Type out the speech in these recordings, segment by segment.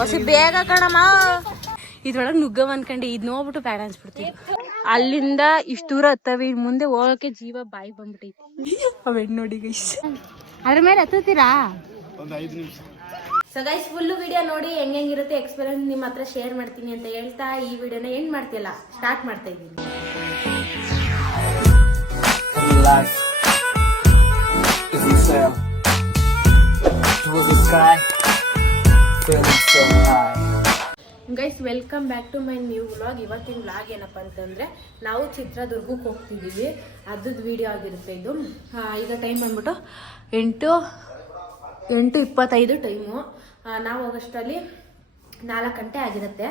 ಹೊಸಿ ಬೇಗ ಕಣಮ್ಮ. ಇದ್ರೊಳಗೆ ನುಗ್ಗವ್ ಅನ್ಕಂಡು ಇದ್ ನೋಡ್ಬಿಟ್ಟು ಬೇಡ ಅನ್ಸ್ಬಿಡ್ತೀವಿ. ಅಲ್ಲಿಂದ ಇಷ್ಟು ದೂರ ಹತ್ತವಿ, ಮುಂದೆ ಹೋಗಕ್ಕೆ ಜೀವ ಬಾಯಿ ಬಂದ್ಬಿಟ್ಟೈತಿ. ಅವೆಡ್ ನೋಡಿ ಗೈಸ್, ಅದ್ರ ಮೇಲೆ ಹತ್ತುತ್ತೀರಾ? ಸೊ ಗೈಸ್, ಫುಲ್ ವಿಡಿಯೋ ನೋಡಿ ಹೆಂಗಿರುತ್ತೆ ಎಕ್ಸ್ಪೀರಿಯನ್ಸ್ ನಿಮ್ಮ ಹತ್ರ ಶೇರ್ ಮಾಡ್ತೀನಿ ಅಂತ ಹೇಳ್ತಾ ಈ ವಿಡಿಯೋನ ಏನ್ ಮಾಡ್ತಿಲ್ಲ ಸ್ಟಾರ್ಟ್ ಮಾಡ್ತಾ ಇದ್ದೀನಿ. Guys, welcome back to my new vlog. ಇವತ್ತಿನ ವ್ಲಾಗ್ ಏನಪ್ಪ ಅಂತಂದರೆ, ನಾವು ಚಿತ್ರದುರ್ಗಕ್ಕೆ ಹೋಗ್ತಿದ್ದೀವಿ, ಅದ್ರದ್ದು ವಿಡಿಯೋ ಆಗಿರುತ್ತೆ ಇದು. ಈಗ ಟೈಮ್ ಬಂದ್ಬಿಟ್ಟು 8:25 ಟೈಮು. ನಾವು ಹೋಗೋಷ್ಟರಲ್ಲಿ 4 ಗಂಟೆ ಆಗಿರುತ್ತೆ.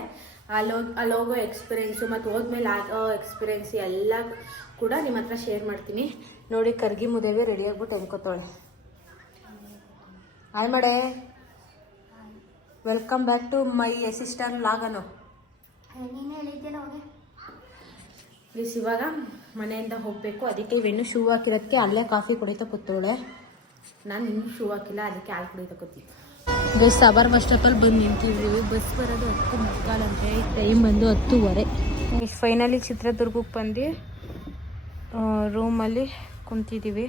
ಅಲ್ಲಿ ಹೋಗೋ ಎಕ್ಸ್ಪೀರಿಯೆನ್ಸು ಮತ್ತು ಹೋದ್ಮೇಲೆ ಆಗೋ ಎಕ್ಸ್ಪೀರಿಯೆನ್ಸ್ ಎಲ್ಲ ಕೂಡ ನಿಮ್ಮ ಹತ್ರ ಶೇರ್ ಮಾಡ್ತೀನಿ. ನೋಡಿ, ಕರ್ಗಿ ಮುದೇವಿ ರೆಡಿ ಆಗ್ಬಿಟ್ಟು ಹೆಂಗ್ಕೋತಾಳೆ. ಹಾಯ್ ಮಾಡೆ, welcome back to my sister ವ್ಲಾಗನು. ಪ್ಲೀಸ್, ಇವಾಗ ಮನೆಯಿಂದ ಹೋಗಬೇಕು, ಅದಕ್ಕೆ ಇವೆಣ್ಣು ಶೂ ಹಾಕಿರೋದಕ್ಕೆ ಅಲ್ಲೇ ಕಾಫಿ ಕುಡಿತಾ ಕೂತೋಳೆ. ನಾನು ಇನ್ನೂ ಶೂ ಹಾಕಿಲ್ಲ, ಅದಕ್ಕೆ ಹಾಲು ಕುಡಿತಾ ಕೂತೀನಿ. ಬಸ್ ಸಾಬಾರ್ ಬಸ್ ಸ್ಟಾಪಲ್ಲಿ ಬಂದು ನಿಂತಿದ್ದೀವಿ. ಬಸ್ ಬರೋದು 10:45 ಅಂತೆ, ಟೈಮ್ ಬಂದು 10:15. ಫೈನಲಿ ಚಿತ್ರದುರ್ಗಕ್ಕೆ ಬಂದು ರೂಮಲ್ಲಿ ಕುಂತಿದ್ದೀವಿ.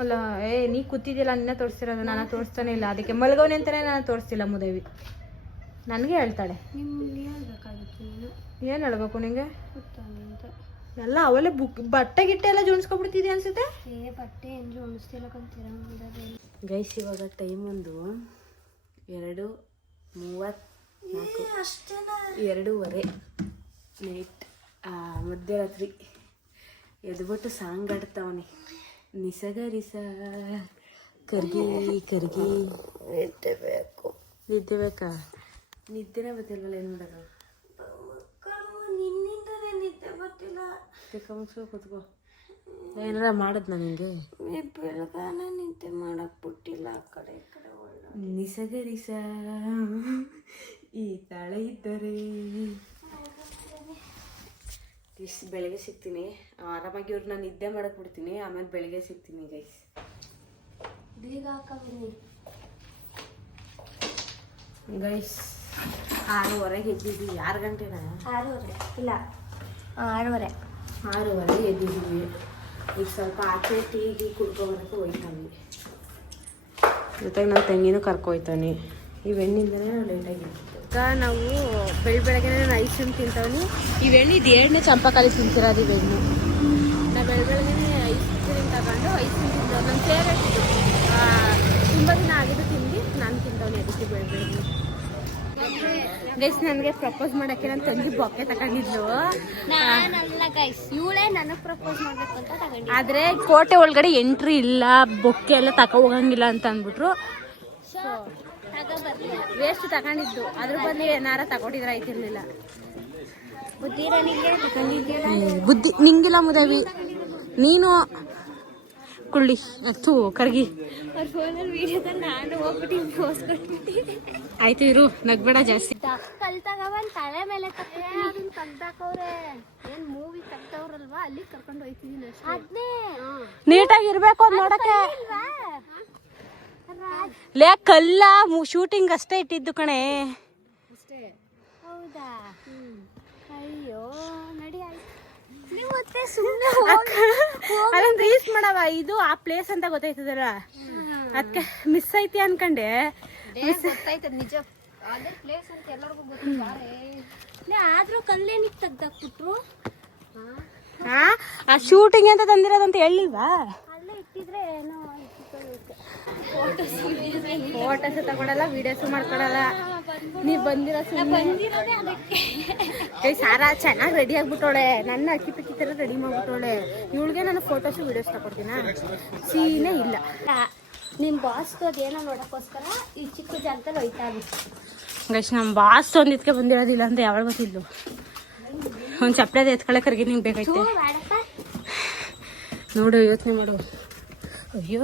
ಅಲ್ಲ, ನೀ ಕೂತಿದ್ದಿಲ್ಲ, ನಿನ್ನ ತೋರಿಸ್ತಿರೋದು, ನಾನು ತೋರಿಸ್ತಾನೆ ಇಲ್ಲ. ಅದಕ್ಕೆ ಮಲ್ಗೋನೆ ಅಂತಾನೆ ನಾನು ತೋರಿಸ್ತಿಲ್ಲ. ಮುದೇವಿ ನನಗೆ ಹೇಳ್ತಾಳೆ. ಏನು ಹೇಳ್ಬೇಕು ನಿಂಗೆ? ಎಲ್ಲ ಅವಲೇ ಬಟ್ಟೆ ಗಿಟ್ಟೆ ಎಲ್ಲ ಜೋಡಿಸ್ಕೊಬಿಡ್ತಿದ್ದೆ ಅನ್ಸುತ್ತೆ. ಬಟ್ಟೆ ಏನು ಜೋಡಿಸ್ತಿಲ್ಲ ಗೈಸ್. ಇವಾಗ ಟೈಮ್ ಒಂದು 2:34, 2:15 ನೈಟ್, ಮಧ್ಯರಾತ್ರಿ. ಎದ್ಬಿಟ್ಟು ಸಾಂಗ್ ಆಡ್ತಾವನಿ, ನಿಸಗರಿಸ ಕರ್ಗಿ ಕರ್ಗಿ. ನಿದ್ದೆ ಬೇಕು. ನಿದ್ದೆ ಬೇಕಾ? ನಿದ್ದೆನೇ ಗೊತ್ತಿಲ್ವಲ್ಲ, ಏನು ಮಾಡೋದು? ನಿನ್ನಿಂದನೇ ನಿದ್ದೆ ಗೊತ್ತಿಲ್ಲ. ಮುಗಿಸ್ಕೊ ಕೂತ್ಕೋ. ಏನಾರ ಮಾಡದ್ ನನಗೆ ಬೆಳಗಾನೆ ನಿದ್ದೆ ಮಾಡಕ್ ಬಿಟ್ಟಿಲ್ಲ. ಆ ಕಡೆ ಈ ಕಡೆ ನಿಸಗರಿಸ ಈ ತಾಳೆ ಇದ್ದರೆ. ಬೆಳಗ್ಗೆ ಸಿಗ್ತೀನಿ ಆರಾಮಾಗಿ. ಇವ್ರು ನಾನು ನಿದ್ದೆ ಮಾಡಕ್ ಬಿಡ್ತೀನಿ, ಆಮೇಲೆ ಬೆಳಗ್ಗೆ ಸಿಗ್ತೀನಿ ಗೈಸ್. ಬೇಗ ಹಾಕಿ ಗೈಸ್. 6:15 ಎದ್ದಿದ್ದೀವಿ. 6 ಗಂಟೆನಾ? 6:30 ಇಲ್ಲ, 6:30 ಎದ್ದಿದ್ದೀವಿ. ಈಗ ಸ್ವಲ್ಪ ಆಚೆ ಟೀಗೆ ಕುಡ್ಕೊಬರಕ್ಕೆ ಹೋಯ್ತಾನೆ. ಜೊತೆಗೆ ನನ್ನ ತಂಗಿನೂ ಕರ್ಕೊಯ್ತಾನೆ. ಇವೆಣ್ಣಿಂದನೇ ನಾವು ಲೇಟಾಗಿತ್ತು. ಈಗ ನಾವು ಬೆಳಗ್ಗೆ ಐಸ್ ಕ್ರೀಮ್ ತಿಂತಾವನಿ. ಇವೆಣ್ಣು ಇದು 2ನೇ ಚಂಪಾಕಾಲಿ ತಿಂತಿರೋದು. ಇವೆಣ್ಣು ನಾವು ಬೆಳಗ್ಗೆ ಐಸ್ ಕ್ರೀಮ್ ತಗೊಂಡು ಐಸ್ ಕ್ರೀಮ್ ತಿಂತೇವೆ. ನನ್ನ ಫೇವ್ರೇಟ್ ಇದು. ತುಂಬ ದಿನ ಆಗಿದ್ದು ತಿಂದು ನಾನು ತಿಂತವನಿ. ಅದಕ್ಕೆ ಬೆಳಗ್ಗೆ ಗೈಸ್, ನನಗೆ ಪ್ರಪೋಸ್ ಮಾಡೋಕ್ಕೆ ನನ್ನ ತಂಗಿ ಬೊಕ್ಕೆ ತಗೊಂಡಿದ್ಲು. ಇವಳೇ ನನಗೆ ಪ್ರಪೋಸ್ ಮಾಡಬೇಕು ಅಂತ ತಗೊಂಡು, ಆದರೆ ಕೋಟೆ ಒಳಗಡೆ ಎಂಟ್ರಿ ಇಲ್ಲ, ಬೊಕ್ಕೆ ಎಲ್ಲ ತಗೋ ಹೋಗಂಗಿಲ್ಲ ಅಂತ ಅಂದ್ಬಿಟ್ರು. ವೇಸ್ಟ್ ತಗೊಂಡಿದ್ದು. ಅದ್ರ ಬದಲು ಏನಾರ ತಗೊಂಡಿದ್ರೆ ಆಯ್ತಿರ್ಲಿಲ್ಲ. ಬುದ್ಧಿ ನಿಂಗಿಲ್ಲ ಮುದೇವಿ. ನೀನು ಕುಳ್ಳಿ ಅತ್ತು ಕರ್ಗಿ. ಆಯ್ತು ಇರು, ನಗ್ಬೇಡ ಜಾಸ್ತಿ. ತಲೆ ಮೇಲೆ ಮೂವಿ ತೆಗ್ದವ್ರಲ್ವಾ, ಅಲ್ಲಿ ಕರ್ಕೊಂಡು ಹೋಯ್ತಿದ್ದೀನಿ. ನೀಟಾಗಿರ್ಬೇಕು ಅದ್ ನೋಡಕ್ಕೆ. ಲೇ ಕಲ್ಲ ಶೂಟಿಂಗ್ ಅಷ್ಟೇ ಇಟ್ಟಿದ್ದು ಕಣೆ. ಹೌದಾ? ಅಯ್ಯೋ ನಡಿ, ಮತ್ತೆ ಸುಮ್ಮನೆ ಅದೊಂದು ರೀಲ್ಸ್ ಮಾಡವ. ಇದು ಆ ಪ್ಲೇಸ್ ಅಂತ ಗೊತ್ತಾಯ್ತದಲ್ಲ, ಅದಕ್ಕೆ ಮಿಸ್ ಐತಿ ಅನ್ಕಂಡೆ. ಗೊತ್ತಾಯ್ತದ ನಿಜ, ಅದೇ ಪ್ಲೇಸ್ ಅಂತ ಎಲ್ಲರಿಗೂ ಗೊತ್ತಿಲ್ಲ. ಆದ್ರೂ ಕಲ್ಲೇನಿಗೆ ತೆಗ್ದಾಕ್ಬಿಟ್ರು. ಆ ಶೂಟಿಂಗ್ ಅಂತ ತಂದಿರೋದಂತ ಹೇಳಿಲ್ವಾ? ಅಲ್ಲೇ ಇಟ್ಟಿದ್ರೆ ಏನೋ ಫೋಟೋಸ್ ತಗೊಳಲ್ಲ, ವಿಡಿಯೋಸು ಮಾಡ್ಕೊಳಲ್ಲ. ನೀವ್ ಬಂದಿರೋ ಸಾರಾ ಚೆನ್ನಾಗಿ ರೆಡಿ ಆಗ್ಬಿಟ್ಟೋಳೆ. ನನ್ನ ಅಕ್ಕಿ ಪಿಕ್ಕಿ ತರ ರೆಡಿ ಮಾಡ್ಬಿಟ್ಟೋಳೆ. ಇವಳಿಗೆ ನಾನು ಫೋಟೋಸು ವಿಡಿಯೋಸ್ ತಗೊಡ್ತೀನ, ಸೀನೇ ಇಲ್ಲ. ನಿನ್ ಬಾಸ್ ಅದೇನೋ ನೋಡಕ್ಕೋಸ್ಕರ ಈ ಚಿಕ್ಕ ಜಾಗದಲ್ಲಿ ಹೋಯ್ತಾ ಗೈಸ್. ನಮ್ಮ ಬಾಸ್ ಒಂದಿದ್ಕೆ ಬಂದಿರೋದಿಲ್ಲ ಅಂತ ಯಾವಾಗ ಗೊತ್ತಿದ್ಲು. ಒಂದು ಚಪ್ಪಲಿ ಎತ್ಕೊಳಕರ್ಗೆ ನಿಂಗೆ ಬೇಕಾಯ್ತು ನೋಡು, ಯೋಚನೆ ಮಾಡು. ಅಯ್ಯೋ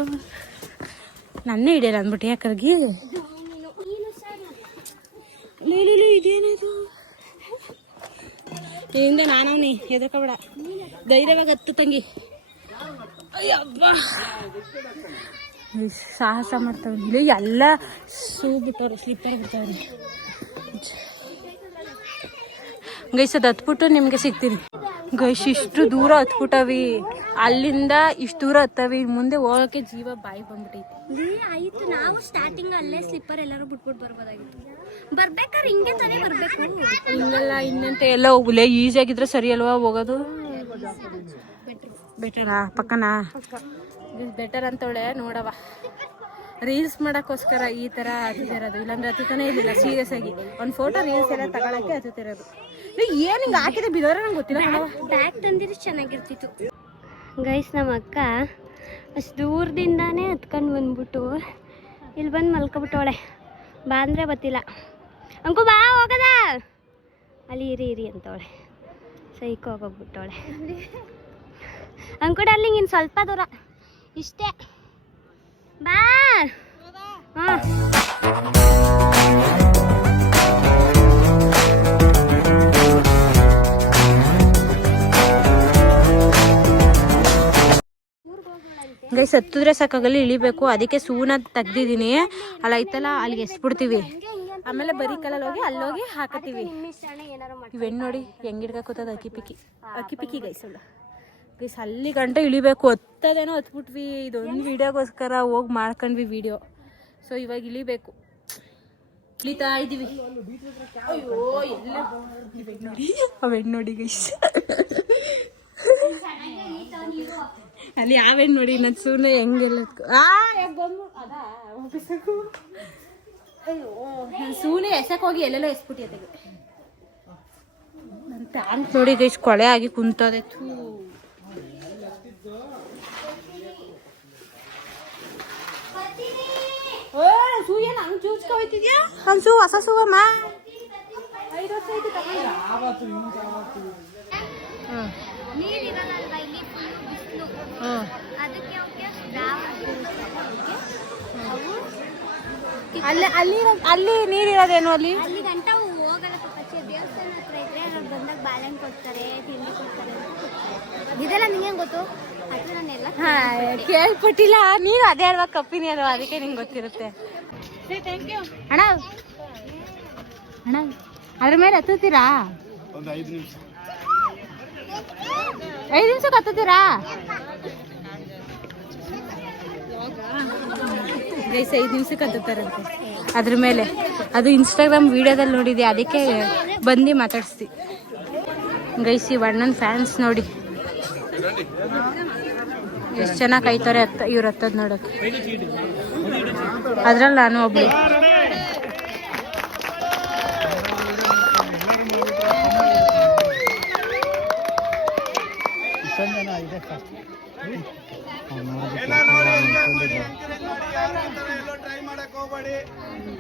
ನನ್ನೇ ಹಿಡಿಯಲ್ಲ ಅಂದ್ಬಿಟ್ಟು ಯಾಕರ್ಗಿ. ಇದೇನಿದು? ಇದರಿಂದ ನಾನವನಿ, ಹೆದರ್ಕೋಬೇಡ, ಧೈರ್ಯವಾಗಿ ಹತ್ತು ತಂಗಿ. ಅಯ್ಯಬ್ಬ ಸಾಹಸ ಮಾಡ್ತಾವ್ರಿ ಇಲ್ಲಿ ಎಲ್ಲ ಶೂ ಬಿಟ್ಟವ್ರೆ, ಸ್ಲಿಪ್ಪರ್ ಬಿಡ್ತಾವ್ರಿ. ಗೈಸ್ ಅದು ಹತ್ಬಿಟ್ಟು ನಿಮಗೆ ಸಿಗ್ತೀನಿ ಗೈಸ್. ಇಷ್ಟು ದೂರ ಹತ್ಬಿಟ್ಟವಿ, ಅಲ್ಲಿಂದ ಇಷ್ಟು ದೂರ ಹತ್ತವಿ, ಮುಂದೆ ಹೋಗಕ್ಕೆ ಜೀವ ಬಾಯಿ ಬಂದ್ಬಿಟ್ಟೈತಿ. ಆಯ್ತು, ನಾವು ಸ್ಟಾರ್ಟಿಂಗ್ ಅಲ್ಲೇ ಸ್ಲಿಪ್ಪರ್ ಎಲ್ಲರೂ ಬಿಟ್ಬಿಟ್ಟು ಬರ್ಬೋದಾಗಿತ್ತು. ಬರ್ಬೇಕಾದ್ರೆ ಹಿಂಗೆ ತಾನೇ ಬರ್ಬೇಕು, ಹಿಂಗೆಲ್ಲ ಇನ್ನಂತೆ ಎಲ್ಲ ಹೋಗ್ಲೇ ಈಸಿ ಆಗಿದ್ರೆ ಸರಿ ಅಲ್ವಾ ಹೋಗೋದು. ಬೆಟರಾ ಪಕ್ಕನಾ ಬೆಟರ್ ಅಂತವಳೆ ನೋಡವ. ರೀಲ್ಸ್ ಮಾಡೋಕ್ಕೋಸ್ಕರ ಈ ಥರ ಹತ್ತಿರೋದು, ಇಲ್ಲಾಂದ್ರೆ ಹತ್ತತಾನೆ ಇರಲಿಲ್ಲ. ಸೀರಿಯಸ್ ಆಗಿ ಒಂದು ಫೋಟೋ ರೀಲ್ಸ್ ಎಲ್ಲ ತಗೊಳಕ್ಕೆ ಹತ್ತಿರೋದು. ಏನು ಹಿಂಗೆ ಹಾಕಿದೆ ಬಿದ್ದೋದ್ರೆ ನಂಗೆ ಗೊತ್ತಿಲ್ಲ. ಬ್ಯಾಗ್ ತಂದಿದ್ರೆ ಚೆನ್ನಾಗಿರ್ತಿತ್ತು. ಗೈಸ್ ನಮ್ಮ ಅಕ್ಕ ಅಷ್ಟು ದೂರದಿಂದಾನೇ ಹತ್ಕೊಂಡು ಬಂದ್ಬಿಟ್ಟು ಇಲ್ಲಿ ಬಂದು ಮಲ್ಕೊಬಿಟ್ಟವಳೆ. ಬಾ ಅಂದರೆ ಗೊತ್ತಿಲ್ಲ. ಅಂಕು ಬಾ ಹೋಗದ ಅಲ್ಲಿ ಇರಿ ಅಂತವಳೆ. ಸೈಕ್ ಹೋಗೋಗ್ಬಿಟ್ಟವಳೆ. ಅಂಕು ಡಾರ್ಲಿಂಗ್ ಇನ್ನು ಸ್ವಲ್ಪ ದೂರ ಇಷ್ಟೇ, ಬಾ. ಹಾಂ ಗೈಸ್ ಹತ್ತಿದ್ರೆ ಸಾಕಾಗಲ್ಲ, ಇಳಿಬೇಕು. ಅದಕ್ಕೆ ಸೂನ ತೆಗ್ದಿದ್ದೀನಿ. ಅಲ್ಲ ಐತಲ್ಲ ಅಲ್ಲಿಗೆ ಎಸ್ಬಿಡ್ತೀವಿ, ಆಮೇಲೆ ಬರೀ ಕಲ್ಲಲ್ಲಿ ಹೋಗಿ ಅಲ್ಲೋಗಿ ಹಾಕತ್ತೀವಿ. ಇವೆಣ್ಣು ನೋಡಿ ಹೆಂಗೆ ಹಿಡ್ಕೋತದ ಅಕ್ಕಿ ಪಿಕ್ಕಿ ಗೈಸ್. ಅಲ್ಲ ಗೈಸ್ ಅಲ್ಲಿ ಗಂಟೆ ಇಳಿಬೇಕು. ಹತ್ತದೇನೋ ಹತ್ಬಿಟ್ವಿ. ಇದೊಂದು ವಿಡಿಯೋಗೋಸ್ಕರ ಹೋಗಿ ಮಾಡ್ಕೊಂಡ್ವಿ ವಿಡಿಯೋ. ಸೊ ಇವಾಗ ಇಳಿಬೇಕು, ಇಳಿತಾ ಇದ್ದೀವಿ. ಅಯ್ಯೋ ಎಲ್ಲ ಅವೆಣ್ಣು ನೋಡಿ ಗೈಸ್. ಅಲ್ಲಿ ಯಾವೇನು ನೋಡಿ ನನ್ನ ಸೂನೆ ಹೆಂಗೆಲ್ಲ ಅಯ್ಯೋ ನನ್ನ ಸೂನೆ ಎಸಕ್ಕೆ ಹೋಗಿ ಎಲ್ಲೆಲ್ಲ ಎಸ್ಬಿಟ್ಟಿಯತೆಗೆ. ನನ್ನ ಪ್ಯಾಂಟ್ ನೋಡಿ ಗೈಸ್ ಕೊಳೆ ಆಗಿ ಕುಂತದೆ. ಸೂ ಏನು ಹಂಗೆ ಚೂಚ್ಕೊ ಹೋಯ್ತಿದ್ಯಾ? ನನ್ನ ಸೂ ಹೊಸ ಸೂವಮ್ಮ, 5 ವರ್ಷ ಆಯ್ತು ತಗೊಂಡು. ಅಲ್ಲಿ ನೀರಿರೋದೇನು? ಅಲ್ಲಿ ಗಂಟ ಹೋಗಲ್ಲ. ದೇವಸ್ಥಾನ ಹತ್ರ ಇದ್ರೆ ಅವ್ರು ಬಂದಾಗ ಬಾಳೆಹಣ್ಣು ಕೊಡ್ತಾರೆ, ತಿಂಡಿ ಕೊಡ್ತಾರೆ. ಇದೆಲ್ಲ ನಿಂಗೆ ಗೊತ್ತು? ಅದು ನಾನೆಲ್ಲ ಕೇಳ್ಪಟ್ಟಿಲ್ಲ. ನೀನು ಅದೇ ಅಲ್ವಾ ಕಪ್ಪಿನಿ ಅಲ್ವಾ, ಅದಕ್ಕೆ ನಿಂಗೆ ಗೊತ್ತಿರುತ್ತೆ. ಅಣ್ಣ ಅದ್ರ ಮೇಲೆ ಹತ್ತುತ್ತೀರಾ? 5 ನಿಮಿಷಕ್ಕೆ ಹತ್ತುತ್ತೀರಾ? ಗೈಸ್ 5 ನಿಮಿಷಕ್ಕೆ ಹತ್ತುತ್ತಾರಂತೆ ಅದ್ರ ಮೇಲೆ. ಅದು ಇನ್ಸ್ಟಾಗ್ರಾಮ್ ವಿಡಿಯೋದಲ್ಲಿ ನೋಡಿದೆ, ಅದಕ್ಕೆ ಬಂದು ಮಾತಾಡಿಸ್ತಿ. ಗೈಸ್ ಈ ಅಣ್ಣನ ಫ್ಯಾನ್ಸ್ ನೋಡಿ ಎಷ್ಟು ಚೆನ್ನಾಗಿ ಕಾಯ್ತಾರೆ ಇವ್ರು ಹತ್ತದ್ ನೋಡೋಕೆ. ಅದ್ರಲ್ಲಿ ನಾನು ಒಬ್ಳು.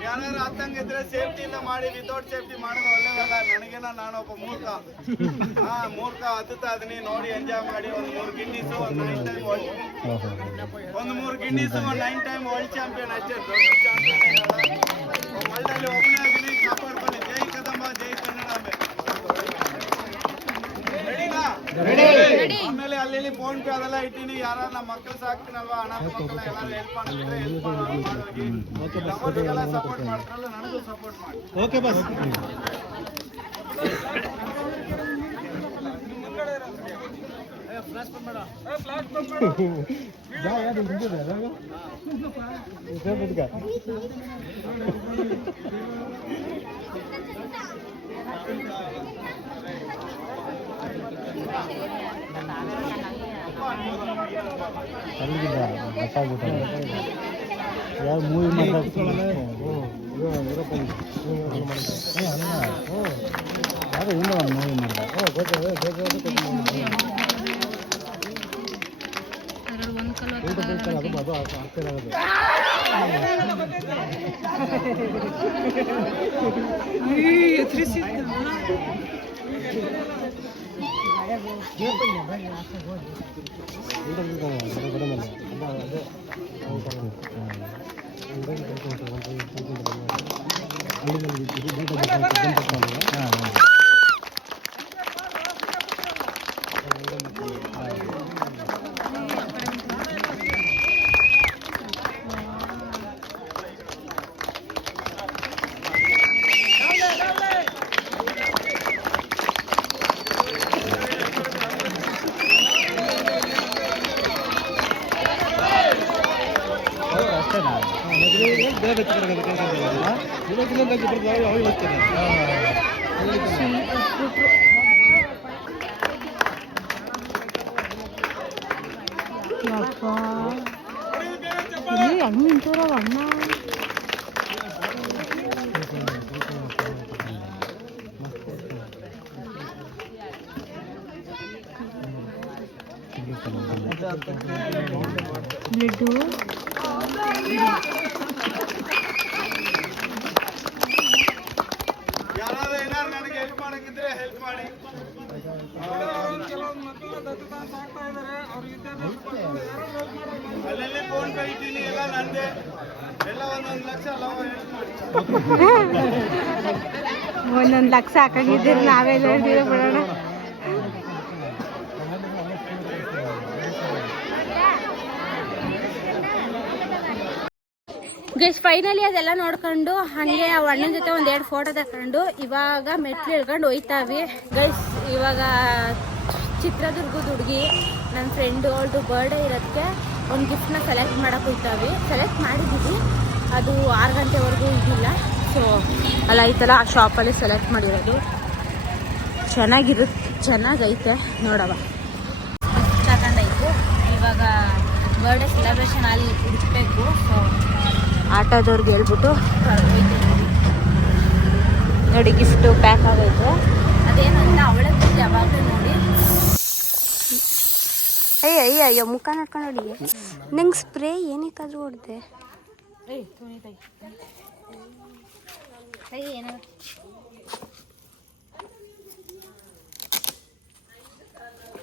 ಯಾರು ಹತ್ತಂಗಿದ್ರೆ ಸೇಫ್ಟಿಯಿಂದ ಮಾಡಿ, ವಿತೌಟ್ ಸೇಫ್ಟಿ ಮಾಡೋದು ಒಳ್ಳೇದಲ್ಲ. ನನಗೇನ ನಾನೊಬ್ಬ ಮೂರ್ಖ ಹತ್ತುತ್ತಾ ಅದನ್ನಿ ನೋಡಿ ಎಂಜಾಯ್ ಮಾಡಿ. ಒಂದು 3 ಗಿನ್ನಿಸು, ಒಂದು 9 ಟೈಮ್ ವರ್ಲ್ಡ್ ಚಾಂಪಿಯನ್ ಅಷ್ಟೇ, ದೊಡ್ಡ ಚಾಂಪಿಯನ್ ವರ್ಲ್ಡಲ್ಲಿ ಒಬ್ಬನೇ ಆಗಿನಿ. ಕಾಪಾಡ್ಕೊಳ್ಳಿ. ಜೈ ಕದಂಬ, ಜೈ ಕನ್ನಡಾಂಬೆ. ಆಮೇಲೆ ಅಲ್ಲಿ ಫೋನ್ ಪೇ ಅದೆಲ್ಲ ಇಟ್ಟಿನಿ. ಯಾರ ನಮ್ಮ ಮಕ್ಕಳು ಸಾಕ್ತೀನಲ್ವಾ, ಅನಾಥ ಮಕ್ಕಳ ಎಲ್ಲಾರು ಹೆಲ್ಪ್ ಮಾಡಿದ್ರೆ ಹೆಲ್ಪ್ ಮಾಡೋಲ್ಲ. ಸಪೋರ್ಟ್ ಮಾಡ್ಕೊಳ್ಳ, ನನಗೂ ಸಪೋರ್ಟ್ ಮಾಡಿ. Okay bus. ಯಾವ ಮೂವಿ ಮಾತಾಡ್ಕೊಳ್ಳಲ್ಲ. ಯಾರು ಇಲ್ಲ ಒಂದು ಮೂವಿ ಮಾಡಿದ. ಅದು ಆಗ್ತಿರೋದು. ಇಲ್ಲಿ ಹೆಂಗ್ ನಿಂತವ್ರವ ಅಣ್ಣ. ಬ್ಲಡ್ಡು ಯಾರಾದ್ರೂ ಏನಾದ್ರು ನನಗೆ ಹೆಲ್ಪ್ ಮಾಡಂಗಿದ್ರೆ ಹೆಲ್ಪ್ ಮಾಡಿ. ಅಲ್ಲೆಲ್ಲಿ ಫೋನ್ ಪೇ ಇದ್ದೀನಿ, ಎಲ್ಲ ನಂದೆ, ಎಲ್ಲ 1 ಲಕ್ಷ ಒಂದೊಂದು ಲಕ್ಷ ಹಾಕೊಂಡಿದ್ದೀರಿ, ನಾವೆಲ್ಲ ಹೇಳ್ತೀವಿ ಬಿಡೋಣ. ಗೈಸ್ ಫೈನಲಿ ಅದೆಲ್ಲ ನೋಡ್ಕೊಂಡು ಹಾಗೆ ಆ ಅಣ್ಣನ ಜೊತೆ 1-2 ಫೋಟೋ ತಗೊಂಡು ಇವಾಗ ಮೆಟ್ಲು ಇಳ್ಕೊಂಡು ಹೋಯ್ತಾವಿ. ಗೈಸ್ ಇವಾಗ ಚಿತ್ರದುರ್ಗದ ಹುಡುಗಿ ನನ್ನ ಫ್ರೆಂಡು ಅವಳದು ಬರ್ಡೇ ಇರೋದಕ್ಕೆ ಒಂದು ಗಿಫ್ಟ್ನ ಸೆಲೆಕ್ಟ್ ಮಾಡೋಕೆ ಹೋಗ್ತಾವೆ. ಸೆಲೆಕ್ಟ್ ಮಾಡಿದ್ದೀವಿ, ಅದು 6 ಗಂಟೆವರೆಗೂ ಇದಿಲ್ಲ. ಸೊ ಅಲ್ಲ ಐತಲ್ಲ ಆ ಶಾಪಲ್ಲಿ ಸೆಲೆಕ್ಟ್ ಮಾಡಿರೋದು. ಚೆನ್ನಾಗೈತೆ ನೋಡವ. ತಗೊಂಡೈತೆ. ಇವಾಗ ಬರ್ಡೇ ಸೆಲೆಬ್ರೇಷನ್ ಅಲ್ಲಿ ಇಡಬೇಕು. ಸೊ ಆಟೋದವ್ರಿಗೆ ಹೇಳ್ಬಿಟ್ಟು ನೋಡಿ ಗಿಫ್ಟು ಪ್ಯಾಕ್ ಆಗೈತೆ. ಅದೇನಂತ ಅವಳೇ ಬಿಟ್ಟು ಯಾವಾಗಲೂ ನೋಡಿ. ಅಯ್ಯೋ ಮುಖ ನೋಡ್ಕೊಂಡು ನೋಡಿ. ನಂಗೆ ಸ್ಪ್ರೇ ಏನಕ್ಕಾದ್ರೂ ಹೊಡೆದೆ.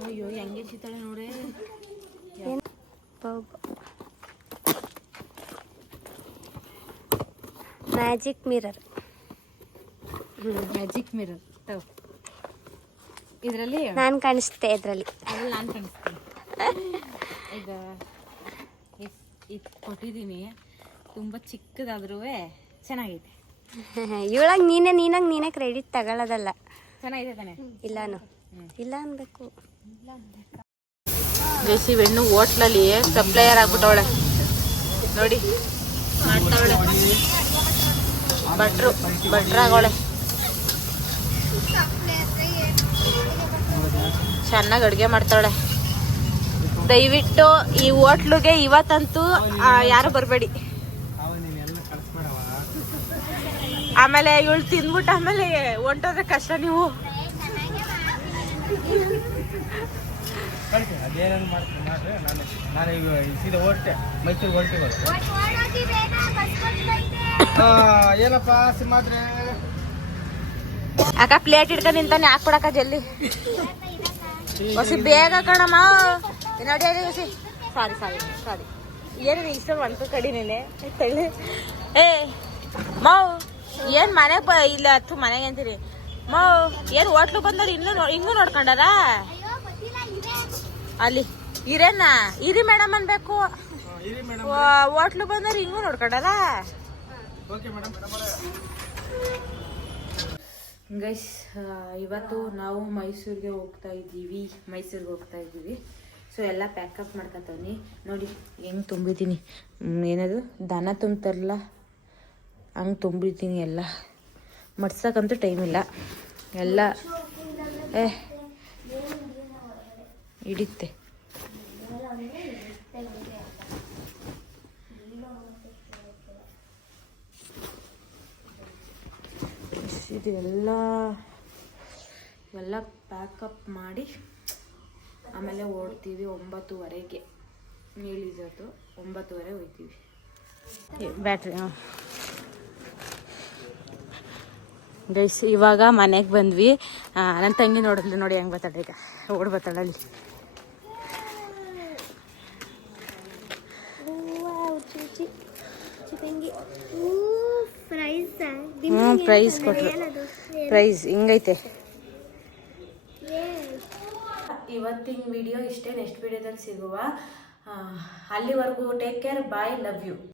ಅಯ್ಯೋ ಹೆಂಗೆ ಸಿಗ್ತಾಳೆ ನೋಡಿ. Magic mirror. ಮ್ಯಾಜಿಕ್ ಮಿರರ್ ಇದರಲ್ಲಿ ನಾನು ಕಾಣಿಸ್ತೆ. ಇದರಲ್ಲಿ ನಾನು ಕಾಣಿಸ್ತೀನಿ. ಈಗ ಇದು ಕೊಟ್ಟಿದ್ದೀನಿ, ತುಂಬ ಚಿಕ್ಕದಾದ್ರೂ ಚೆನ್ನಾಗೈತೆ. ಇವಳಾಗ ನೀನೇ ಕ್ರೆಡಿಟ್ ತಗೊಳ್ಳೋದಲ್ಲ. ಚೆನ್ನಾಗಿದೆ ತಾನೆ? ಇಲ್ಲ ಅನ್ಬೇಕು. ಬೇಸಿ ಹೆಣ್ಣು ಹೋಟ್ಲಲ್ಲಿ ಸಪ್ಲೈಯರ್ ಆಗ್ಬಿಟ್ಟವಳೆ ನೋಡಿ, ಮಾಡ್ತಾವಳೆ. ಭಟ್ರಾಗವಳೆ. ಚೆನ್ನಾಗಿ ಅಡುಗೆ ಮಾಡ್ತಾವಳೆ. ದಯವಿಟ್ಟು ಈ ಹೋಟ್ಲಿಗೆ ಇವತ್ತಂತೂ ಯಾರು ಬರಬೇಡಿ. ಆಮೇಲೆ ಇವಳು ತಿಂದ್ಬಿಟ್ಟು ಆಮೇಲೆ ಹೊಂಟೋದ್ರೆ ಕಷ್ಟ. ನೀವು ಅದೇನೇನು ಮಾಡ್ತೀನಿ ಮಾಡ್ರಿ. ನಾನು ಈಗ ಸೀದಾ ಹೊರಟೆ ಮೈಸೂರು ಹೊರಟೆ. ಏನಪ್ಪ ಸಿಂಹಾದ್ರೆ ಅಕ್ಕ ಪ್ಲೇಟ್ ಇಟ್ಕೊಂಡು ನಿಂತಾನೆ ಹಾಕ್ಬಿಡಕ್ಕ ಜಲ್ದಿ. ಹೊಸಿ ಬೇಗ ಕಣಮ್ಮ. ನೋಡಿ ಹೊಸಿ. ಸಾರಿ ಏನು ಇಷ್ಟ ಅನ್ಕೋ ಕಡಿ ನೀನೆ ತಳ್ಳಿ. ಮಾವು ಏನು ಮನೆಗೆ ಇಲ್ಲ ಹತ್ತು ಮನೆಗೆ ಅಂತೀರಿ. ಮಾವು ಏನು ಹೋಟ್ಲು ಬಂದವ್ರು ಹಿಂಗೂ ನೋಡ್ಕೊಂಡಾರ ಅಲ್ಲಿ. ಇರಿ ಮೇಡಮ್ ಅನ್ಬೇಕು. ಹೋಟ್ಲು ಬಂದವ್ರು ಹಿಂಗೂ ನೋಡ್ಕೊಂಡಾರ. ಗೈಸ್ ಇವತ್ತು ನಾವು ಮೈಸೂರಿಗೆ ಹೋಗ್ತಾ ಇದ್ದೀವಿ. ಸೊ ಎಲ್ಲ ಪ್ಯಾಕಪ್ ಮಾಡ್ಕೊತವ್ನಿ ನೋಡಿ ಹೆಂಗೆ ತುಂಬಿದ್ದೀನಿ. ಏನದು ದನ ತುಂಬ್ತಾರಲ್ಲ ಹಂಗೆ ತುಂಬಿದ್ದೀನಿ. ಎಲ್ಲ ಮಡ್ಸಕ್ಕಂತೂ ಟೈಮ್ ಇಲ್ಲ. ಎಲ್ಲ ಹಿಡಿತ್ತೆ. ಇದೆಲ್ಲ ಪ್ಯಾಕಪ್ ಮಾಡಿ ಆಮೇಲೆ ಓಡ್ತೀವಿ. 9:30ಗೆ ಹೇಳಿದ್ದು. 9:30 ಹೋಗ್ತೀವಿ. ಬ್ಯಾಟ್ರಿ ಗೈಸ್ ಇವಾಗ ಮನೆಗೆ ಬಂದ್ವಿ. ನನ್ನ ತಂಗಿ ನೋಡಿದ್ಲು ನೋಡಿ ಹೆಂಗೆ ಬರ್ತಾಳೆ. ಈಗ ಓಡ್ ಬರ್ತಾಳೆ ಅಲ್ಲಿ. ಪ್ರೈಸ್ ಕೊಟ್ರು. ಪ್ರೈಸ್ ಹಿಂಗೈತೆ. ಇವತ್ತಿನ ವಿಡಿಯೋ ಇಷ್ಟೇ. ನೆಕ್ಸ್ಟ್ ವಿಡಿಯೋದಲ್ಲಿ ಸಿಗುವ. ಅಲ್ಲಿವರೆಗೂ take care. Bye. Love you.